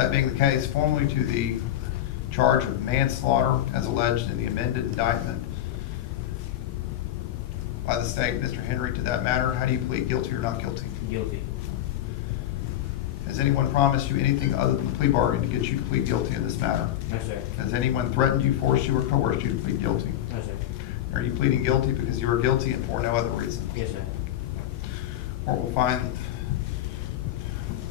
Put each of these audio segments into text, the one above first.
That being the case, formally to the charge of manslaughter as alleged in the amended indictment by the state. Mr. Henry, to that matter, how do you plead, guilty or not guilty? Guilty. Has anyone promised you anything other than the plea bargain to get you to plead guilty in this matter? No, sir. Has anyone threatened you, forced you, or coerced you to plead guilty? No, sir. Are you pleading guilty because you are guilty and for no other reason? Yes, sir. Court will find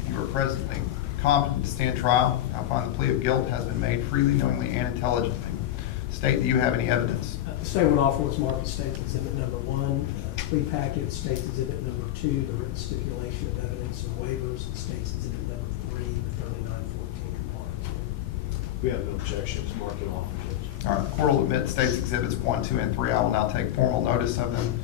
you are presently competent to stand trial. I find the plea of guilt has been made freely, knowingly, and intelligently. State, do you have any evidence? The state would offer what's marked as State Exhibit Number 1, plea packet, State Exhibit Number 2, the written stipulation of evidence and waivers, and State Exhibit Number 3, the 3914 compliance. We have no objections, mark it off, Judge. All right, the court will admit State's Exhibits 1, 2, and 3. I will now take formal notice of them.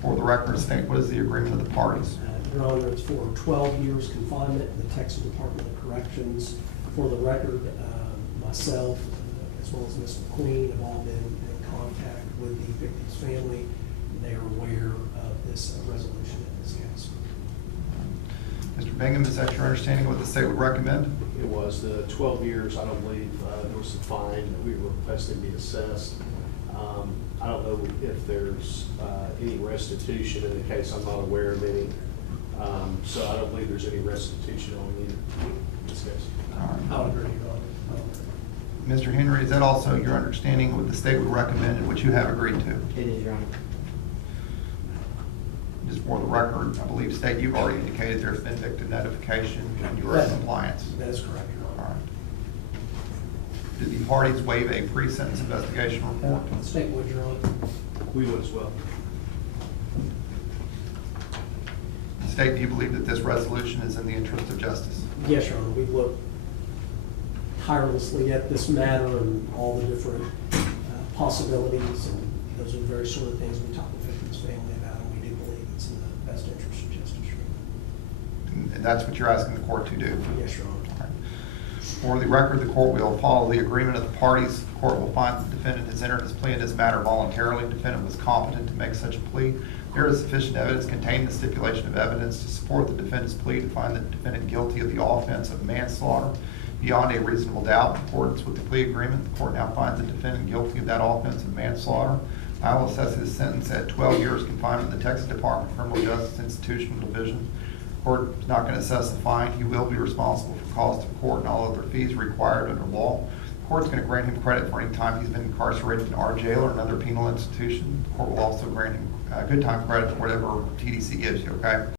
For the record, state, what is the agreement of the parties? Your Honor, it's for 12 years confinement in the Texas Department of Corrections. For the record, myself, as well as Ms. McQueen, have all been in contact with the victim's family. They are aware of this resolution in this case. Mr. Bingham, is that your understanding of what the state would recommend? It was the 12 years, I don't believe there was a fine that we requested be assessed. I don't know if there's any restitution in the case. I'm not aware of any. So I don't believe there's any restitution on either in this case. All right. I would agree, Your Honor. I would agree. Mr. Henry, is that also your understanding of what the state would recommend and what you have agreed to? It is, Your Honor. Just for the record, I believe, State, you've already indicated there's been victim notification and you are in compliance. That is correct, Your All Honor. right. Did the parties waive a pre-sentence investigation report? The state would, Your Honor. We would as well. State, do you believe that this resolution is in the interest of justice? Yes, Your Honor. We've looked tirelessly at this matter and all the different possibilities, and those are the very sort of things we talk with victims' family about, and we do believe it's in the best interest of justice, Your Honor. And that's what you're asking the court to do? Yes, Your Honor. All right. For the record, the court will follow the agreement of the parties. The court will find the defendant has entered his plea in this matter voluntarily. The defendant was competent to make such a plea. There is sufficient evidence contained in the stipulation of evidence to support the defendant's plea to find the defendant guilty of the offense of manslaughter beyond a reasonable doubt. In accordance with the plea agreement, the court now finds the defendant guilty of that offense of manslaughter. I will assess his sentence at 12 years confinement in the Texas Department of Criminal Justice Institutional Division. The court is not going to assess the fine. He will be responsible for costs of court and all other fees required under law. The court is going to grant him credit for any time he's been incarcerated in our jail or another penal institution. The court will also grant him good time credit for whatever TDC gives you, okay?